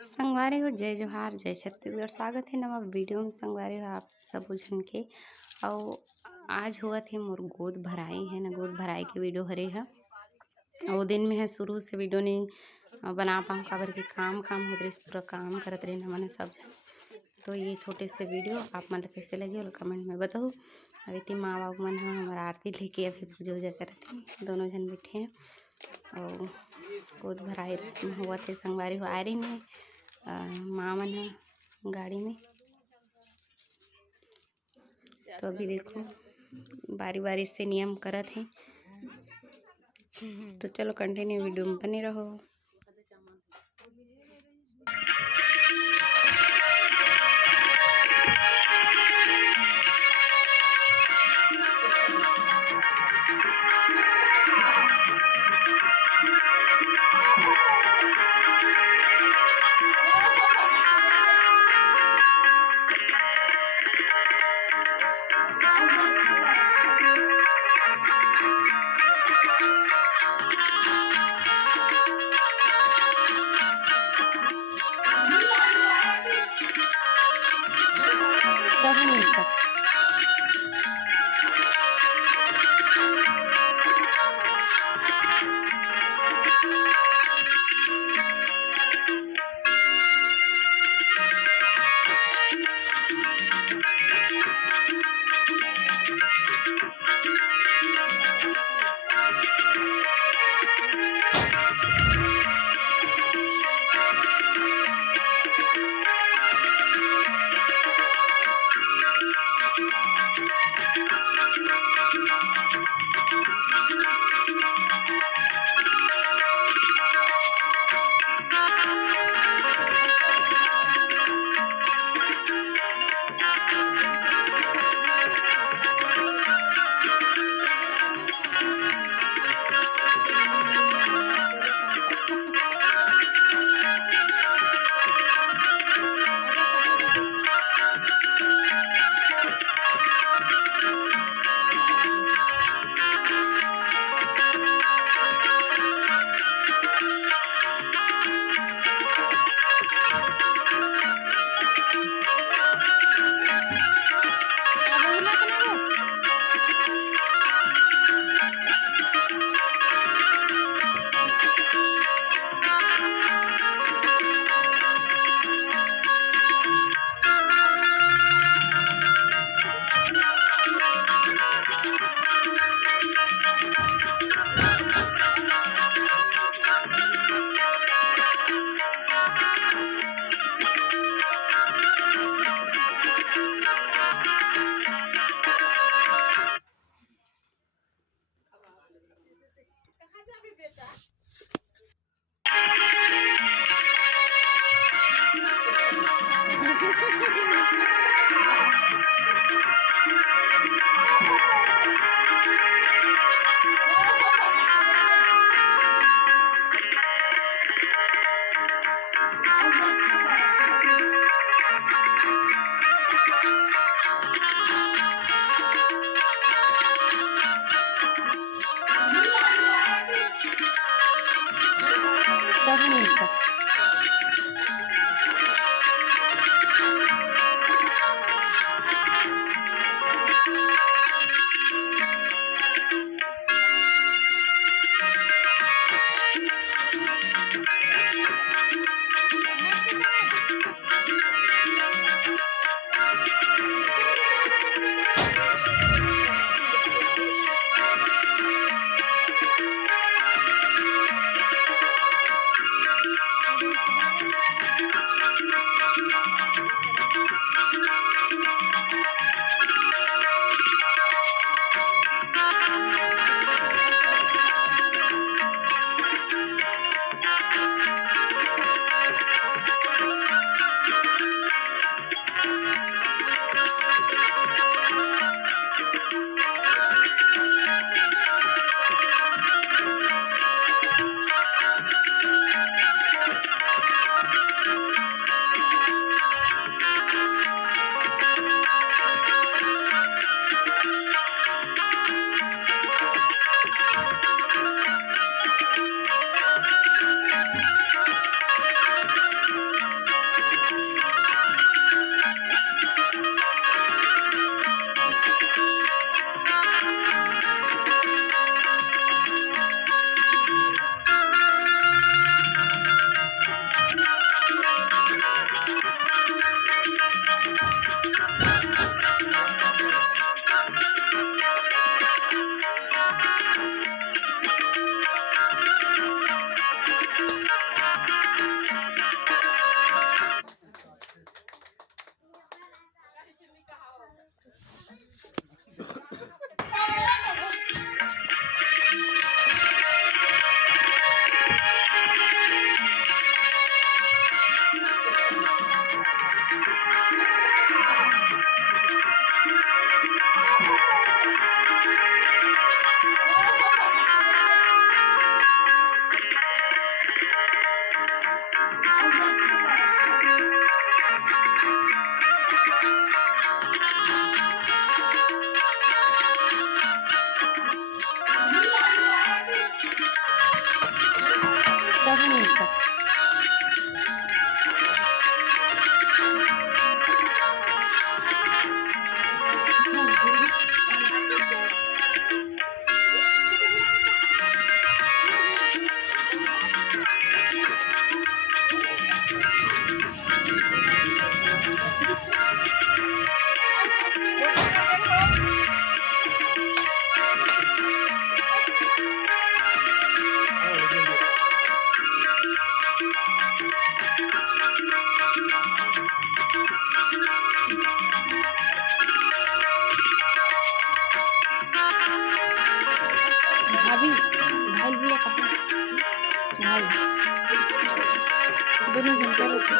संगवारी हो जय जोहार जय छत्तीसगढ़। स्वागत है नवा वीडियो में। संगवारी हो आप सब झन के और आज हुआ थे मोर गोद भराई है ना, गोद भराई के वीडियो हरे है। और दिन में है शुरू से वीडियो नहीं बना पाऊँ काबर के काम हो रही, पूरा काम करत रहे ना मैंने सब जन। तो ये छोटे से वीडियो आप मतलब कैसे लगे और कमेंट में बताओ। अभी थी माँ बाबू मन हमारा आरती लेके अभी पूजा वूजा करते हैं, दोनों जन बैठे हैं। और गोद भराई रस्म हुआ थे। संगवारी हो आ रही नहीं माँ मन है गाड़ी में। तो अभी देखो बारी बारी से नियम करत हैं। तो चलो कंटिन्यू वीडियो में बने रहो। सब नहीं सब नहीं सब भाभी भाई भैया कहाँ भाई दोनों जन क्या रोके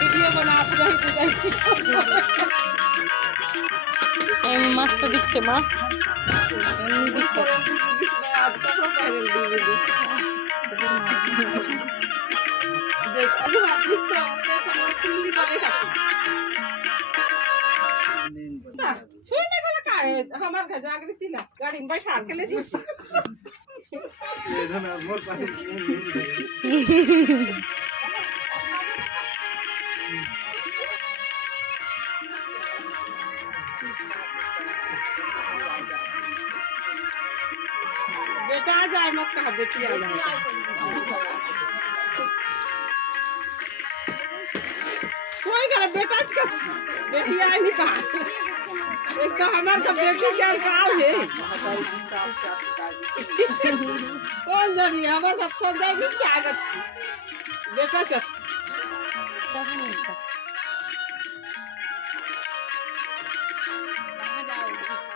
वीडियो बना मस्त दिखते माँ दिखते हमारे जागृति ना गाड़ी में बैठा के ले बेटा आ जाए मत कहा बेटी आ जाए कोई कर बेटा बेटी आई नहीं कहा इसका हमारे का बेटी क्या काल है कौन जानी हमारे सब सब जाए नहीं क्या बेटा क्या सब नहीं सब कहाँ जाओगे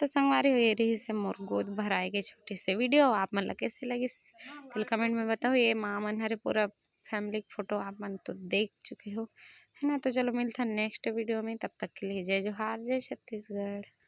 तो संगवारी हुई रही से मोर गोद भराए के छोटी से वीडियो आप मन ला कैसे लगी तिल कमेंट में बताओ। ये माँ मन हरे पूरा फैमिली फोटो आप मन तो देख चुके हो है ना। तो चलो मिलता नेक्स्ट वीडियो में, तब तक के लिए जय जोहार, जय छत्तीसगढ़।